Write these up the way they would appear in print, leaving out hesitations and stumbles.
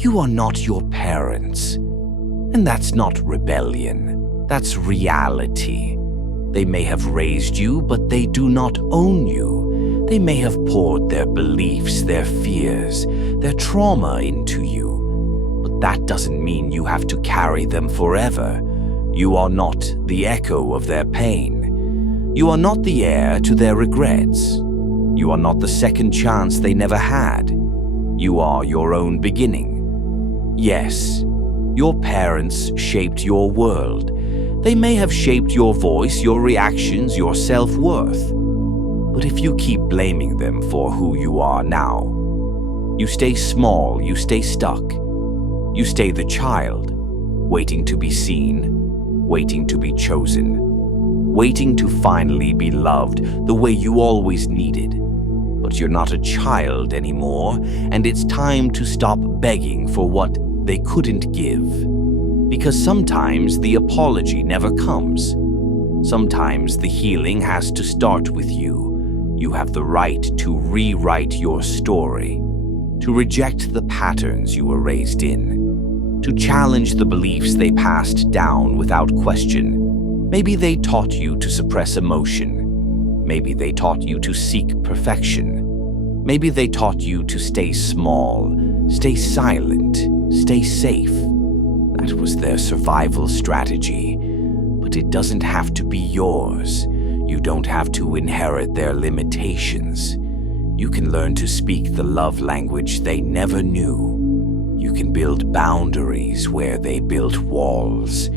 You are not your parents. And that's not rebellion. That's reality. They may have raised you, but they do not own you. They may have poured their beliefs, their fears, their trauma into you. But that doesn't mean you have to carry them forever. You are not the echo of their pain. You are not the heir to their regrets. You are not the second chance they never had. You are your own beginning. Yes, your parents shaped your world. They may have shaped your voice, your reactions, your self-worth. But if you keep blaming them for who you are now, you stay small, you stay stuck. You stay the child, waiting to be seen, waiting to be chosen, waiting to finally be loved the way you always needed. But you're not a child anymore, and it's time to stop begging for what they couldn't give. Because sometimes the apology never comes. Sometimes the healing has to start with you. You have the right to rewrite your story, to reject the patterns you were raised in, to challenge the beliefs they passed down without question. Maybe they taught you to suppress emotion. Maybe they taught you to seek perfection. Maybe they taught you to stay small, stay silent, stay safe. That was their survival strategy. But it doesn't have to be yours. You don't have to inherit their limitations. You can learn to speak the love language they never knew. You can build boundaries where they built walls.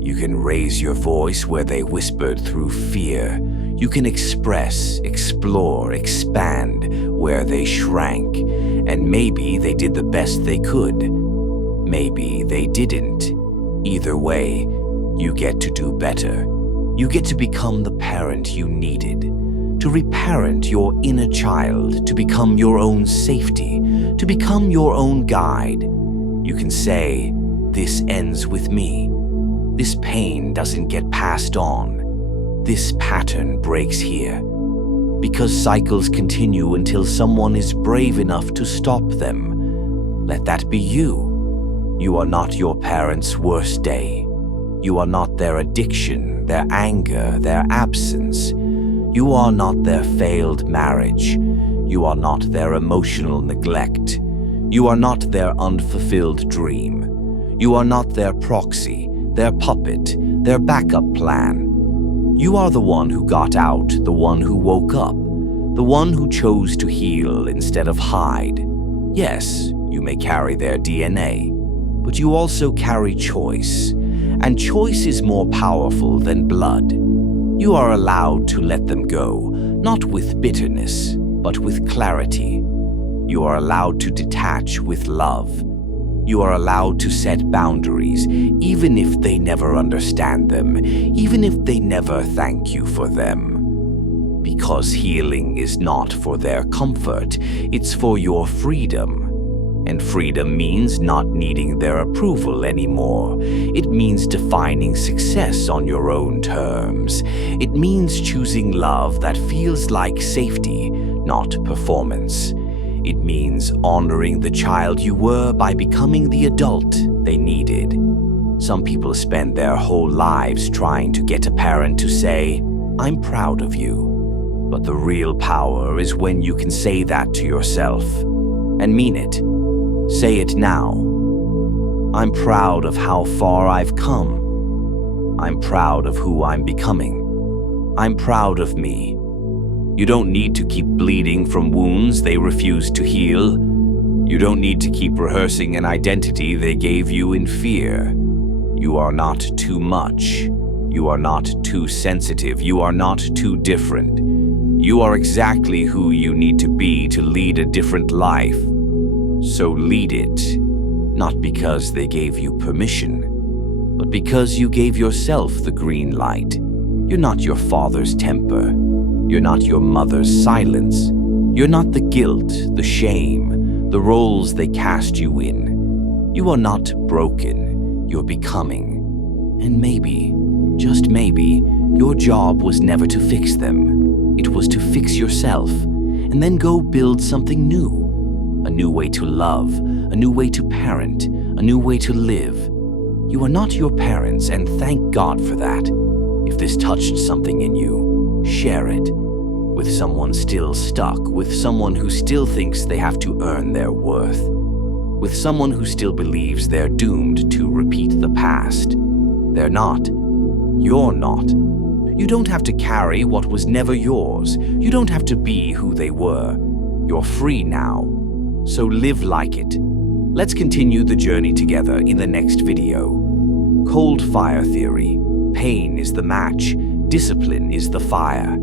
You can raise your voice where they whispered through fear. You can express, explore, expand where they shrank. And maybe they did the best they could. Maybe they didn't. Either way, you get to do better. You get to become the parent you needed. To reparent your inner child, to become your own safety, to become your own guide. You can say, "This ends with me. This pain doesn't get passed on. This pattern breaks here." Because cycles continue until someone is brave enough to stop them. Let that be you. You are not your parents' worst day. You are not their addiction, their anger, their absence. You are not their failed marriage. You are not their emotional neglect. You are not their unfulfilled dream. You are not their proxy, their puppet, their backup plan. You are the one who got out, the one who woke up, the one who chose to heal instead of hide. Yes, you may carry their DNA, but you also carry choice, and choice is more powerful than blood. You are allowed to let them go, not with bitterness, but with clarity. You are allowed to detach with love. You are allowed to set boundaries, even if they never understand them, even if they never thank you for them. Because healing is not for their comfort, it's for your freedom. And freedom means not needing their approval anymore. It means defining success on your own terms. It means choosing love that feels like safety, not performance. It means honoring the child you were by becoming the adult they needed. Some people spend their whole lives trying to get a parent to say, "I'm proud of you." But the real power is when you can say that to yourself and mean it. Say it now. I'm proud of how far I've come. I'm proud of who I'm becoming. I'm proud of me. You don't need to keep bleeding from wounds they refuse to heal. You don't need to keep rehearsing an identity they gave you in fear. You are not too much. You are not too sensitive. You are not too different. You are exactly who you need to be to lead a different life. So lead it, not because they gave you permission, but because you gave yourself the green light. You're not your father's temper. You're not your mother's silence. You're not the guilt, the shame, the roles they cast you in. You are not broken. You're becoming. And maybe, just maybe, your job was never to fix them. It was to fix yourself, and then go build something new. a new way to love, a new way to parent, a new way to live. You are not your parents, and thank God for that. If this touched something in you, share it with someone still stuck, with someone who still thinks they have to earn their worth, with someone who still believes they're doomed to repeat the past. They're not. You're not. You don't have to carry what was never yours. You don't have to be who they were. You're free now. So live like it. Let's continue the journey together in the next video. Cold fire theory. Pain is the match. Discipline is the fire.